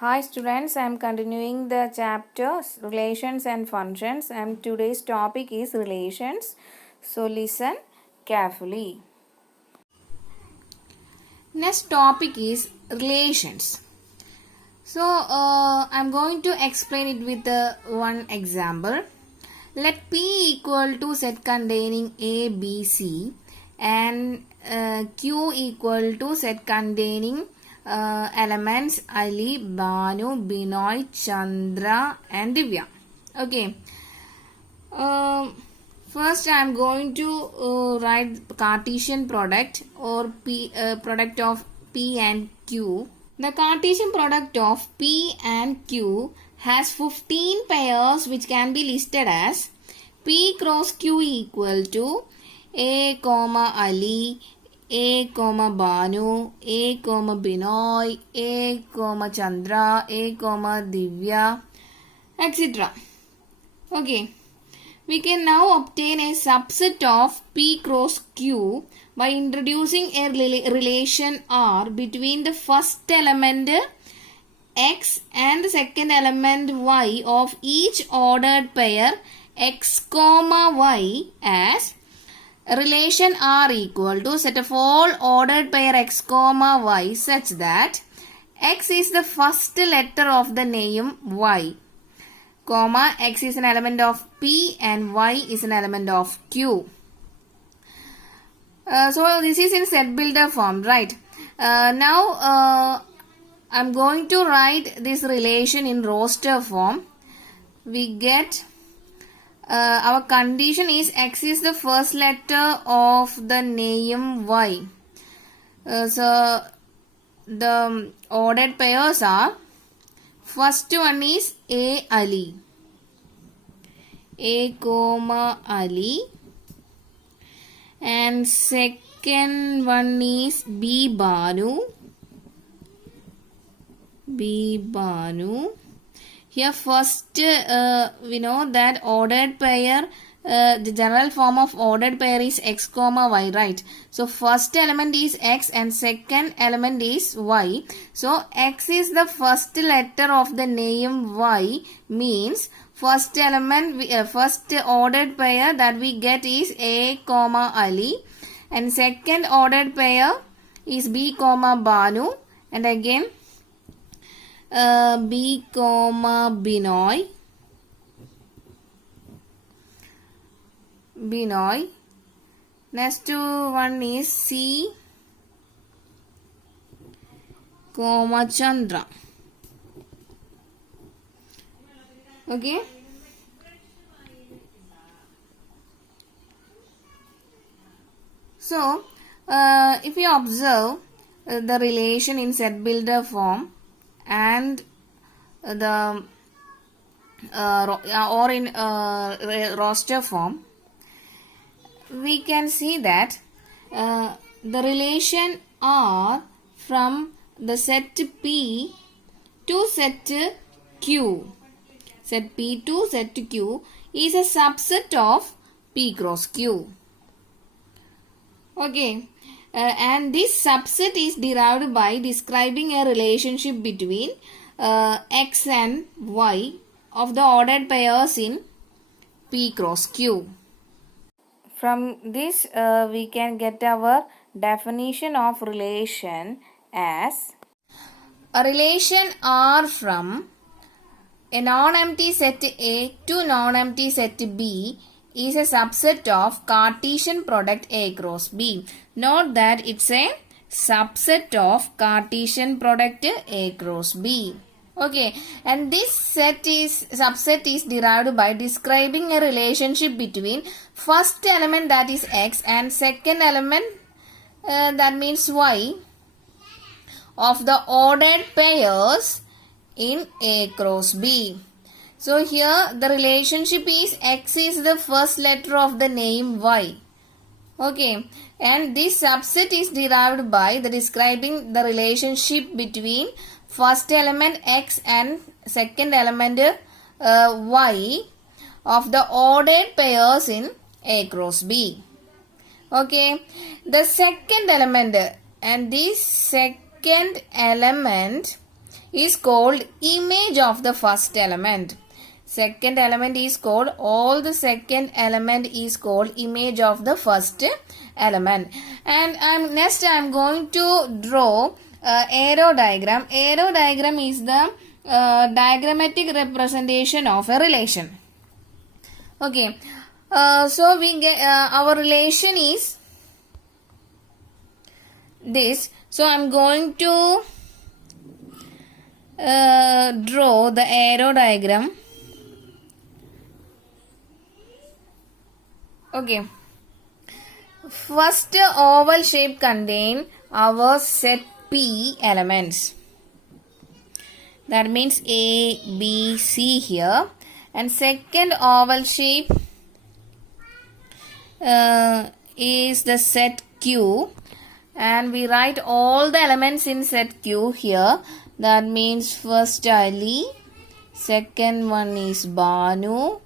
Hi students, I am continuing the chapter Relations and Functions and today's topic is Relations. So listen carefully. Next topic is Relations. So I am going to explain it with one example. Let P equal to set containing A, B, C and Q equal to set containing elements Ali, Banu, Binoy, Chandra and Divya. Okay. First I am going to write Cartesian product or product of P and Q. The Cartesian product of P and Q has 15 pairs which can be listed as P cross Q equal to A, Ali, A, Banu, A, Binoy, A, Chandra, A, Divya, etc. Okay. We can now obtain a subset of P cross Q by introducing a relation R between the first element X and the second element Y of each ordered pair X, Y as relation R equal to set of all ordered pair X, Y such that X is the first letter of the name Y, comma X is an element of P and Y is an element of Q. So this is in set builder form, right? Now I'm going to write this relation in roster form. We get our condition is X is the first letter of the name Y. So the ordered pairs are, first one is A, Ali, A, Ali, and second one is B, Banu, Here first we know that ordered pair, the general form of ordered pair is X, Y, right? So first element is X and second element is Y. So X is the first letter of the name Y, means first element, first ordered pair that we get is A, Ali, and second ordered pair is B, Banu, and again B, Binoy. Next one is C, Chandra. Okay. So if you observe the relation in set builder form and the or in roster form, we can see that the relation R from the set P to set Q, set P to set Q is a subset of P cross Q. Okay, and this subset is derived by describing a relationship between X and Y of the ordered pairs in P cross Q. From this we can get our definition of relation as a relation R from a non-empty set A to non-empty set B is a subset of Cartesian product A cross B. Note that it's a subset of Cartesian product A cross B. Okay, and this subset is derived by describing a relationship between first element that is X and second element that means Y of the ordered pairs in A cross B. So here the relationship is X is the first letter of the name Y. Okay, and this subset is derived by the describing the relationship between first element X and second element Y of the ordered pairs in A cross B. Okay, the second element, and this second element is called image of the first element. Second element is called, all the second element is called image of the first element. And next I am going to draw arrow diagram. Arrow diagram is the diagrammatic representation of a relation. Okay, so we get our relation is this. So I am going to draw the arrow diagram. Okay, first oval shape contain our set P elements. That means A, B, C here. And second oval shape is the set Q. And we write all the elements in set Q here. That means first Ali, second one is Banu,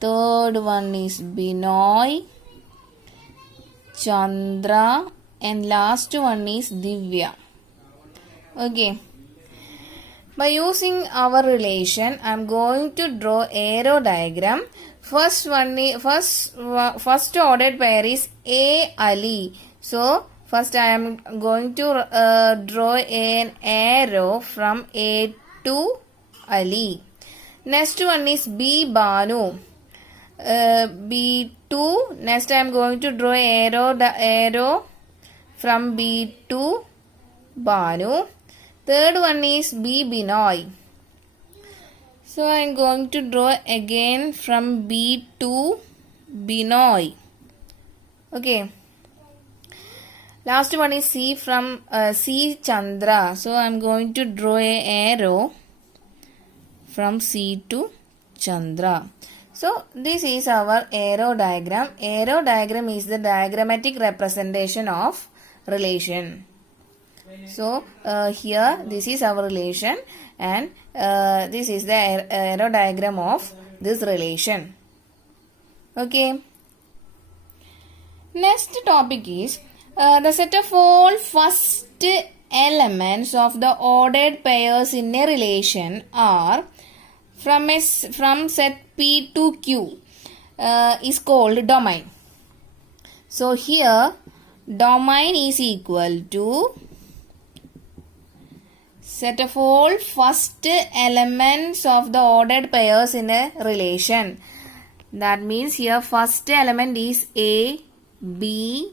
third one is Binoy, Chandra, and last one is Divya. Okay. By using our relation, I am going to draw arrow diagram. First ordered pair is A Ali. So first I am going to draw an arrow from A to Ali. Next one is B Banu. B2. Next I am going to draw arrow from B to Banu. Third one is B Binoy. So I am going to draw again from B to Binoy. Okay. Last one is C from C Chandra. So I am going to draw an arrow from C to Chandra. So this is our arrow diagram. Arrow diagram is the diagrammatic representation of relation. So here this is our relation, and this is the arrow diagram of this relation. Okay. Next topic is the set of all first elements of the ordered pairs in a relation are from set P to Q is called domain. So here domain is equal to set of all first elements of the ordered pairs in a relation. That means here first element is A, B,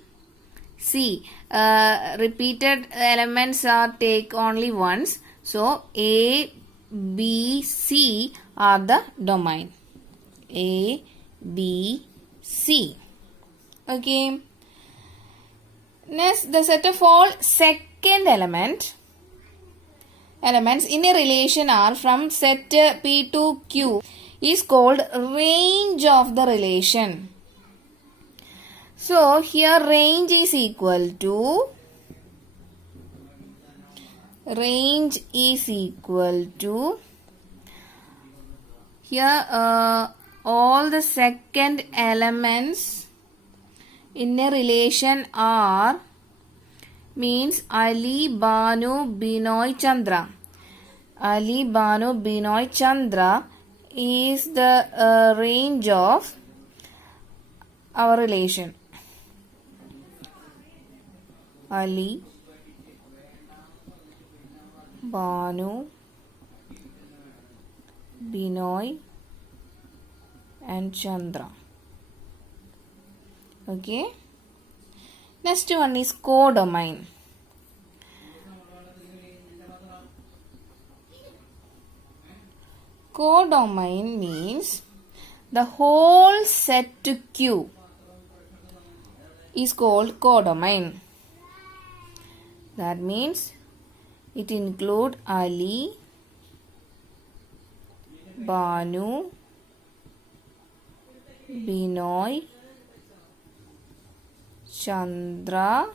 C. Repeated elements are take only once. So A, B, C are the domain. A, B, C. Okay. Next, the set of all second elements in a relation are from set P to Q is called range of the relation. So here range is equal to here all the second elements in a relation are means Ali, Banu, Binoy, Chandra. Ali, Banu, Binoy, Chandra is the range of our relation. Ali, Banu, Binoy and Chandra. Okay. Next one is codomain. Codomain means the whole set Q is called codomain. That means it includes Ali, Banu, Binoy, Chandra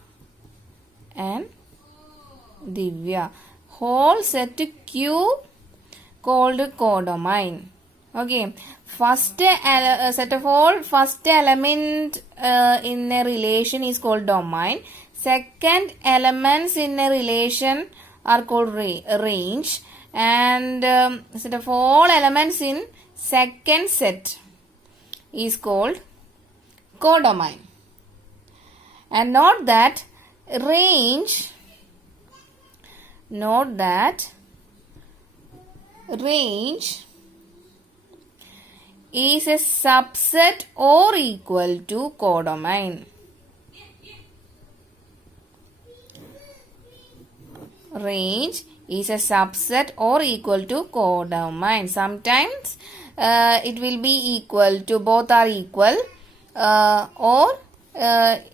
and Divya. Whole set Q called codomain. Okay. First set of all first element in a relation is called domain. Second elements in a relation are called range. and set of all elements in second set is called codomain. And note that range is a subset or equal to codomain. Range is a subset or equal to codomain. Sometimes it will be equal to, both are equal, or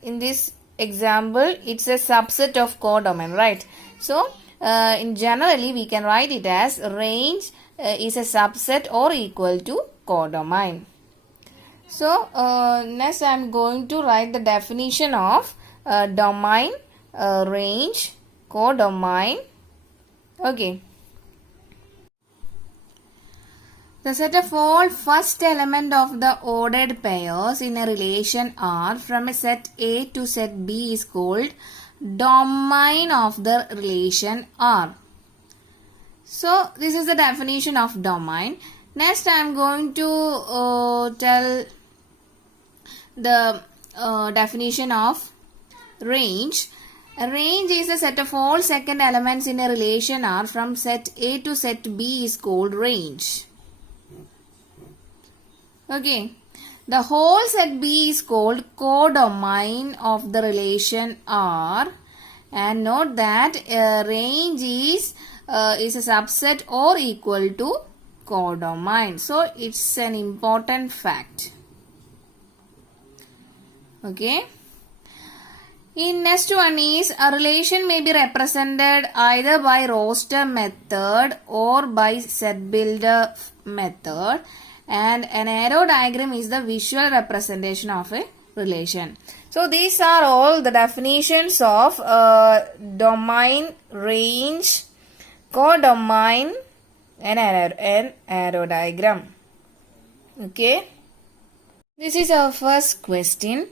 in this example it's a subset of codomain, right? So in generally we can write it as range is a subset or equal to codomain. So next I am going to write the definition of domain, range, codomain. Okay. The set of all first element of the ordered pairs in a relation R from a set A to set B is called domain of the relation R. So this is the definition of domain. Next I am going to tell the definition of range. A range is a set of all second elements in a relation R from set A to set B is called range. Okay. The whole set B is called codomain of the relation R, and note that range is a subset or equal to codomain. So it's an important fact. Okay. In next one is a relation may be represented either by roster method or by set builder method, and an arrow diagram is the visual representation of a relation. So these are all the definitions of domain, range, codomain, and an arrow diagram. Okay. This is our first question.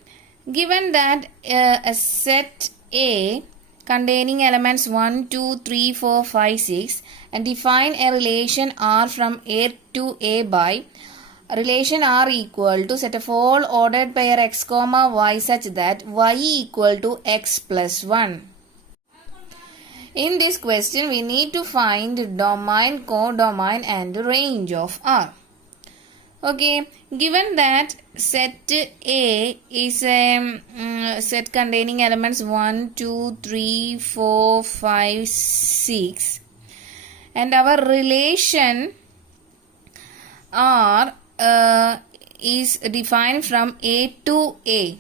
Given that a set A containing elements 1, 2, 3, 4, 5, 6 and define a relation R from A to A by relation R equal to set of all ordered pair x comma y such that y equal to x plus 1. In this question we need to find domain, codomain and range of R. Okay, given that set A is a set containing elements 1, 2, 3, 4, 5, 6 and our relation R is defined from A to A.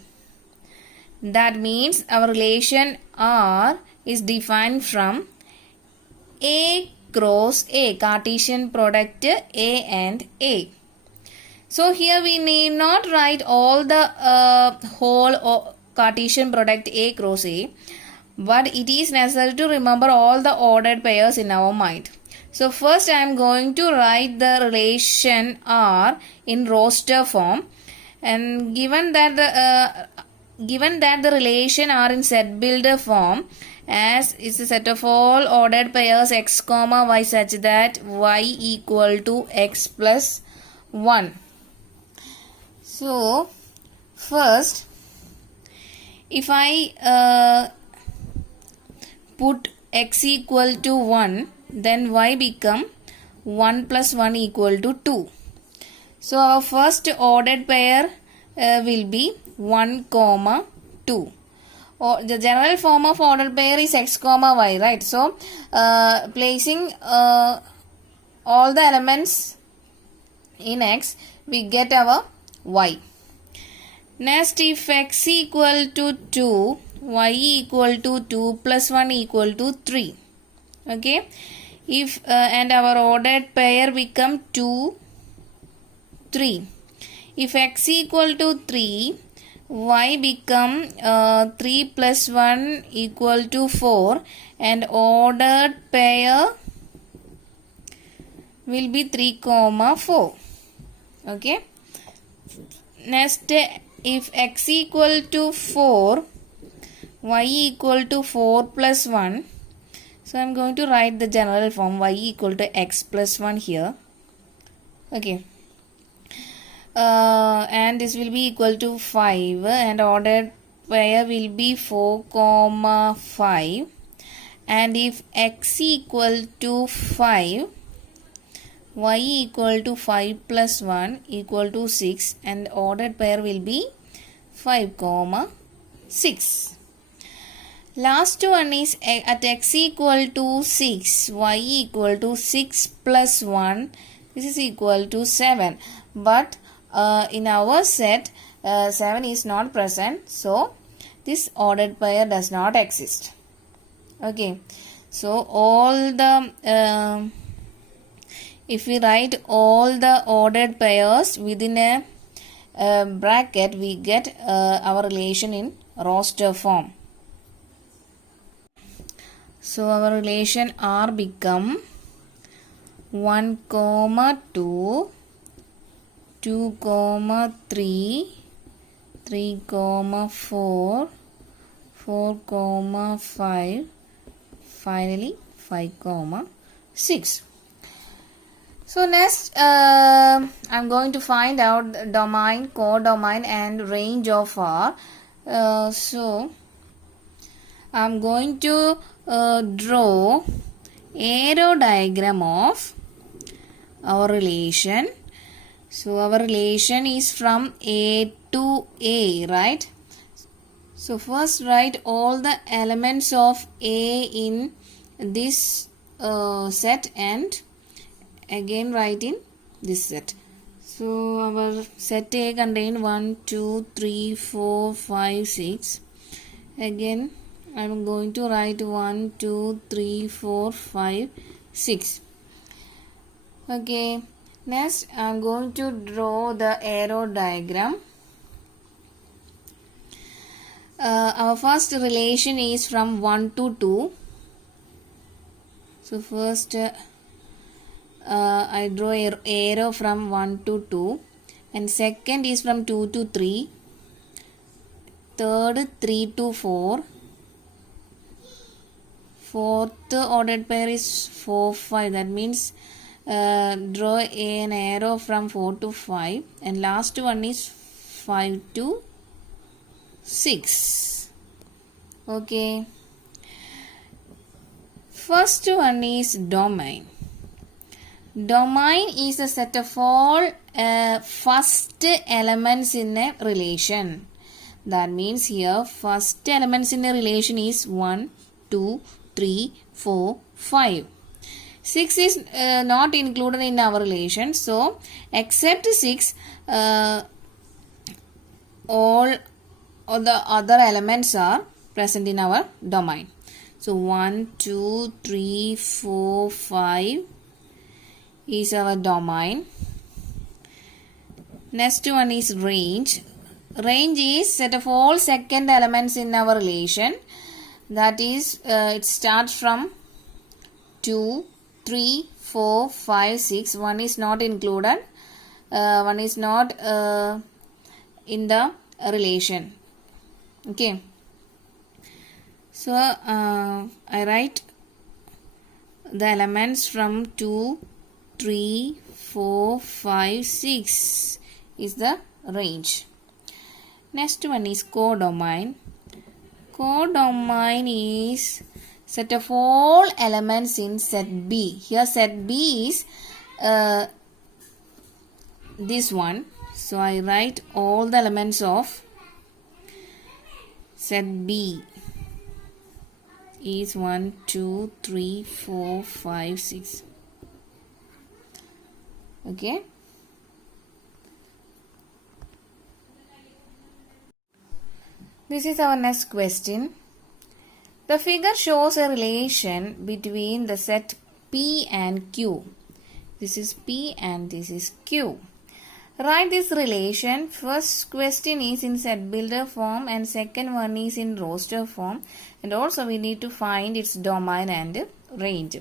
That means our relation R is defined from A cross A, Cartesian product A and A. So here we need not write all the whole Cartesian product A cross A, but it is necessary to remember all the ordered pairs in our mind. So first I am going to write the relation R in roster form, and given that the relation R in set builder form as is a set of all ordered pairs x comma y such that y equal to x plus 1. So first if I put x equal to 1, then y become 1 plus 1 equal to 2. So our first ordered pair will be 1 comma 2. Or the general form of ordered pair is x comma y, right? So placing all the elements in x, we get our y. Next, if x equal to 2, y equal to 2 plus 1 equal to 3. Okay. If and our ordered pair become 2, 3. If x equal to 3, y become 3 plus 1 equal to 4 and ordered pair will be 3 comma 4. Okay. Next, if x equal to 4, y equal to 4 plus 1, So I'm going to write the general form y equal to x plus 1 here. Okay. And this will be equal to 5 and ordered pair will be 4 comma 5, and if x equal to 5, y equal to 5 plus 1 equal to 6, and ordered pair will be 5 comma 6. Last one is at x equal to 6, y equal to 6 plus 1, this is equal to 7, but in our set 7 is not present, so this ordered pair does not exist. Okay, so all the if we write all the ordered pairs within a bracket, we get our relation in roster form. So our relation R become 1 comma 2, 2 comma 3, 3 comma 4, 4 comma 5, finally 5 comma 6. So next I'm going to find out the domain, codomain and range of R. So I'm going to draw arrow diagram of our relation. So our relation is from A to A, right? So first write all the elements of A in this set and again write in this set. So our set A contain 1, 2, 3, 4, 5, 6. Again I am going to write 1, 2, 3, 4, 5, 6. Okay. Next I am going to draw the arrow diagram. Our first relation is from 1 to 2. So first I draw an arrow from 1 to 2, and second is from 2 to 3, third 3 to 4, fourth ordered pair is 4, 5. That means draw an arrow from 4 to 5, and last one is 5 to 6. Okay. First one is domain. Domain is a set of all first elements in a relation. That means here first elements in a relation is 1, 2, 3, 4, 5. 6 is not included in our relation. So except 6, all the other elements are present in our domain. So 1, 2, 3, 4, 5 is our domain. Next one is range. Range is set of all second elements in our relation. That is, it starts from 2, 3, 4, 5, 6. One is not included. One is not in the relation. Okay. So I write the elements from 2, 3, 4, 5, 6 is the range. Next one is codomain. Codomain is set of all elements in set B. Here set B is this one. So I write all the elements of set B is 1, 2, 3, 4, 5, 6. Okay. This is our next question. The figure shows a relation between the set P and Q. This is P and this is Q. Write this relation. First question is in set builder form and second one is in roster form, and also we need to find its domain and range.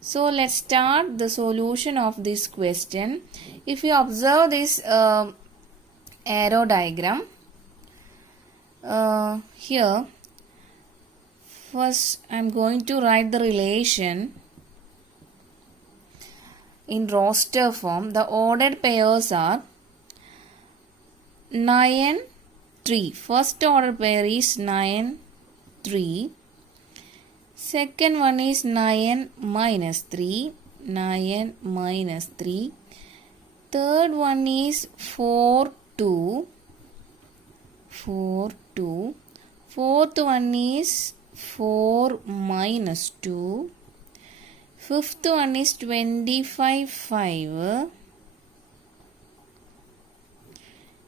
So let's start the solution of this question. If you observe this arrow diagram, here First, I am going to write the relation in roster form. The ordered pairs are 9, 3. First order pair is 9, 3. Second one is 9 minus 3. 9 minus 3. Third one is 4, 2. 4, 2. Fourth one is 4 minus 2. Fifth one is 25, 5.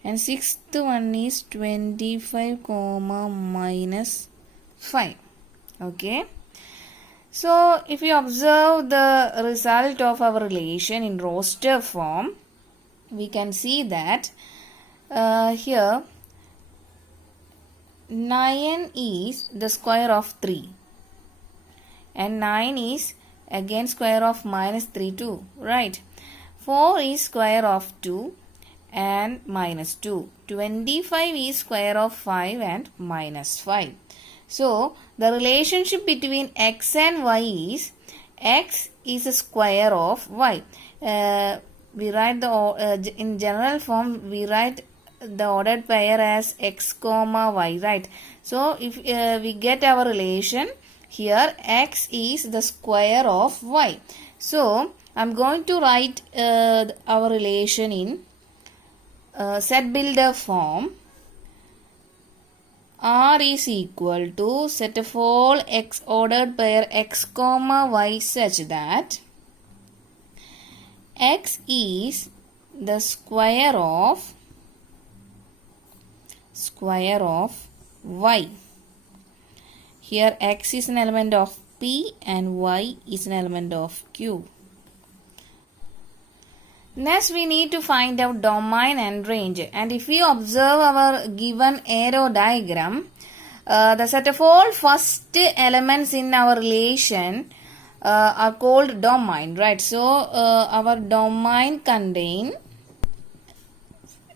And sixth one is 25, comma minus 5. Okay. So, if you observe the result of our relation in roster form, we can see that here 9 is the square of 3 and 9 is again square of minus 3 too, right? 4 is square of 2 and minus 2. 25 is square of 5 and minus 5. So, the relationship between x and y is x is a square of y. We write the in general form we write the ordered pair as x comma y, right? So, if we get our relation here, x is the square of y. So, I am going to write our relation in set builder form. R is equal to set of all x ordered pair x comma y such that x is the square of y. Here x is an element of P and y is an element of Q. Next, we need to find out domain and range. And if we observe our given arrow diagram, the set of all first elements in our relation are called domain, right? So, our domain contain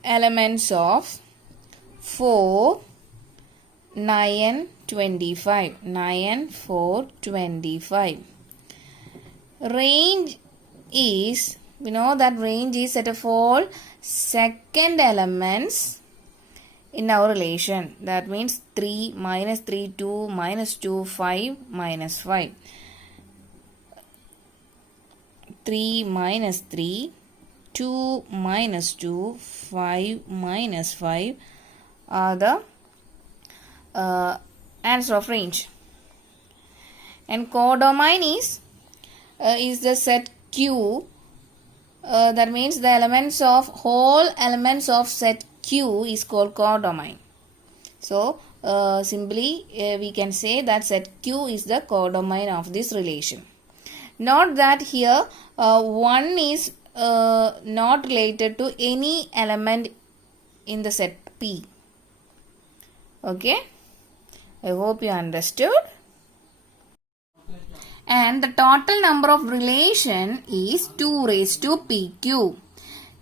elements of 4, 9, 25. 9, 4, 25. Range is, we know that range is set of all second elements in our relation. That means 3, minus 3, 2, minus 2, 5, minus 5. 3 minus 3, 2 minus 2, 5 minus 5 are the answer of range. And codomain is the set Q. That means the elements of whole elements of set Q is called codomain. So, simply we can say that set Q is the codomain of this relation. Note that here 1 is not related to any element in the set P. Okay, I hope you understood. And the total number of relation is 2 raised to PQ.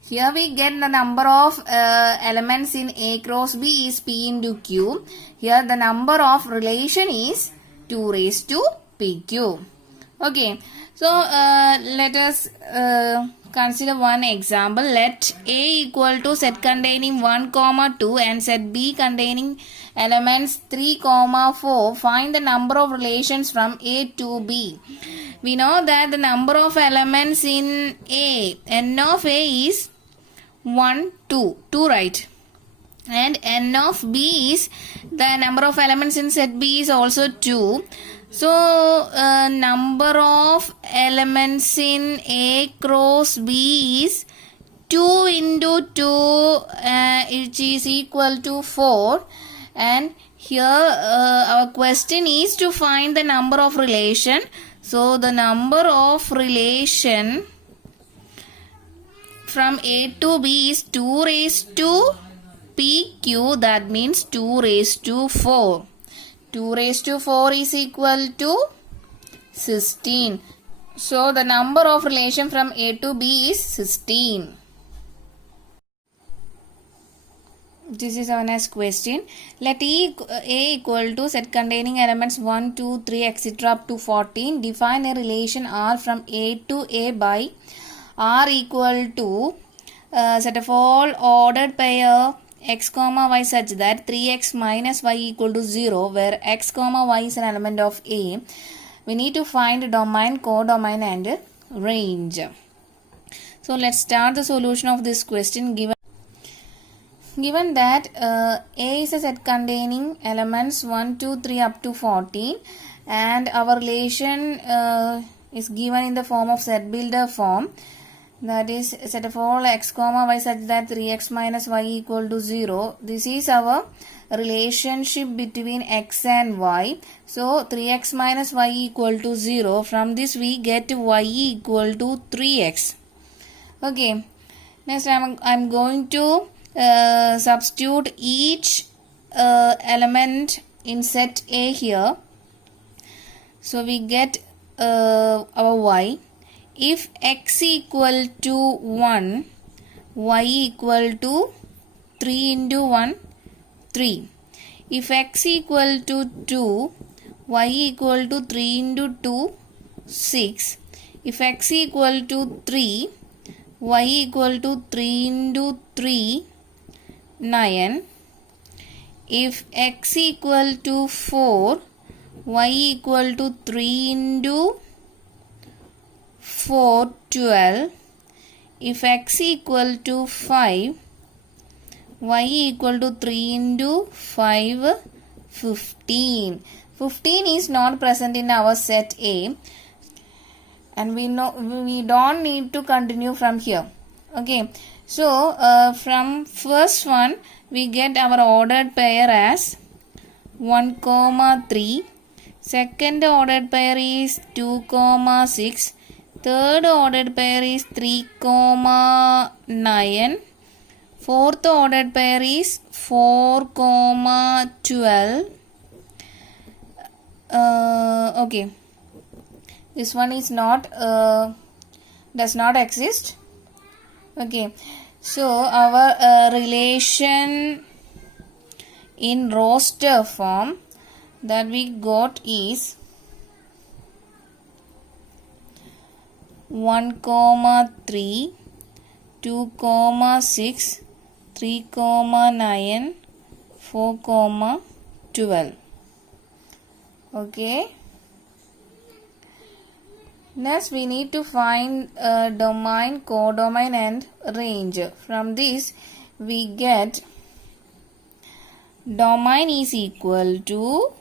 Here we get the number of elements in A cross B is P into Q. Here the number of relation is 2 raised to PQ. Okay, so let us consider one example. Let A equal to set containing 1, 2 and set B containing elements 3, 4. Find the number of relations from A to B. We know that the number of elements in A, n of A is 1, 2, right? And n of B is the number of elements in set B is also 2. So, number of elements in A cross B is 2 into 2 which is equal to 4. And here our question is to find the number of relation. So, the number of relation from A to B is 2 raised to PQ, that means 2 raised to 4. 2 raised to 4 is equal to 16. So, the number of relation from A to B is 16. This is our next question. Let A equal to set containing elements 1, 2, 3, etc. up to 14. Define a relation R from A to A by R equal to set of all ordered pair x comma y such that 3x minus y equal to 0, where x comma y is an element of A. We need to find domain, codomain and range. So let's start the solution of this question. Given that A is a set containing elements 1, 2, 3 up to 14, and our relation is given in the form of set builder form, that is set of all x comma y such that 3x minus y equal to 0. This is our relationship between x and y. So 3x minus y equal to 0. From this we get y equal to 3x. Okay, next I'm going to substitute each element in set A here. So we get our y. If x equal to 1, y equal to 3 into 1, 3. If x equal to 2, y equal to 3 into 2, 6. If x equal to 3, y equal to 3 into 3, 9. If x equal to 4, y equal to 3 into 4, 12. If x equal to 5, y equal to 3 into 5, 15. 15 is not present in our set A, and we don't need to continue from here. Okay, so from first one we get our ordered pair as 1, 3. Second ordered pair is 2, 6. Third ordered pair is 3, 9. Fourth ordered pair is 4, 12. Okay, this one is not does not exist. Okay, so our relation in roster form that we got is 1, 3, 2, 6, 3, 9, 4, 12. Okay. Next we need to find domain, codomain and range. From this we get domain is equal to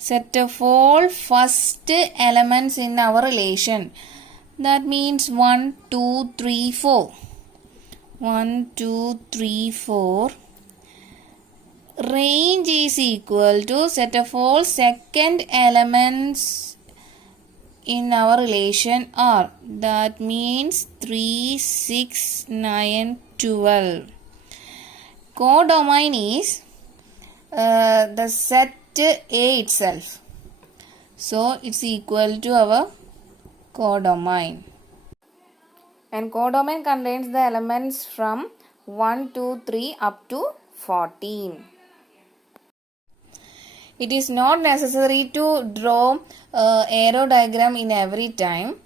set of all first elements in our relation. That means 1, 2, 3, 4. 1, 2, 3, 4. Range is equal to set of all second elements in our relation R. That means 3, 6, 9, 12. Codomain is the set A itself. So it's equal to our codomain. And codomain contains the elements from 1, 2, 3 up to 14. It is not necessary to draw arrow diagram in every time.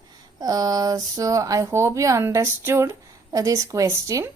So I hope you understood this question.